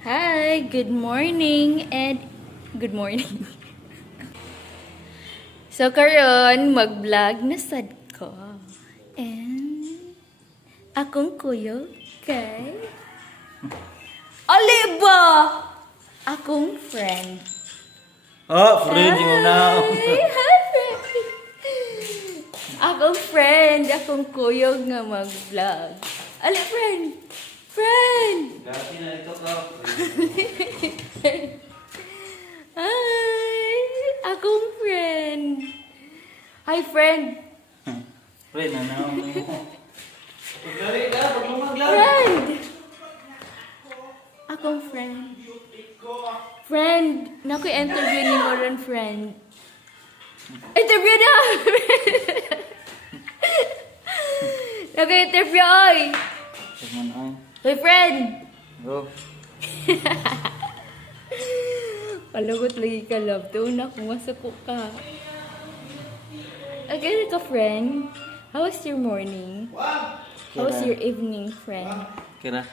Hi, good morning and good morning. So karon mag-vlog na sad ko. And akong kuyo kay Oliva! Akong friend. Oh, friend yun na. Hi, friend. Akong friend, akong kuyog nga mag-vlog. Ali, friend! Friend! Dati na ito ka. Hi! Akong friend. Hi, friend. Friend, ano mo? Pagdali ka, pag lumaglag. Friend! Akong friend. Friend! Naku, interview ni mo rin, friend. Interview na! Nag-interview, oy! Teman ay. Hey, friend! Go. Palagot lagi ka, love. Doon ako, masuko ka. Okay, ka, friend. How was your morning? How was your evening, friend? Kira.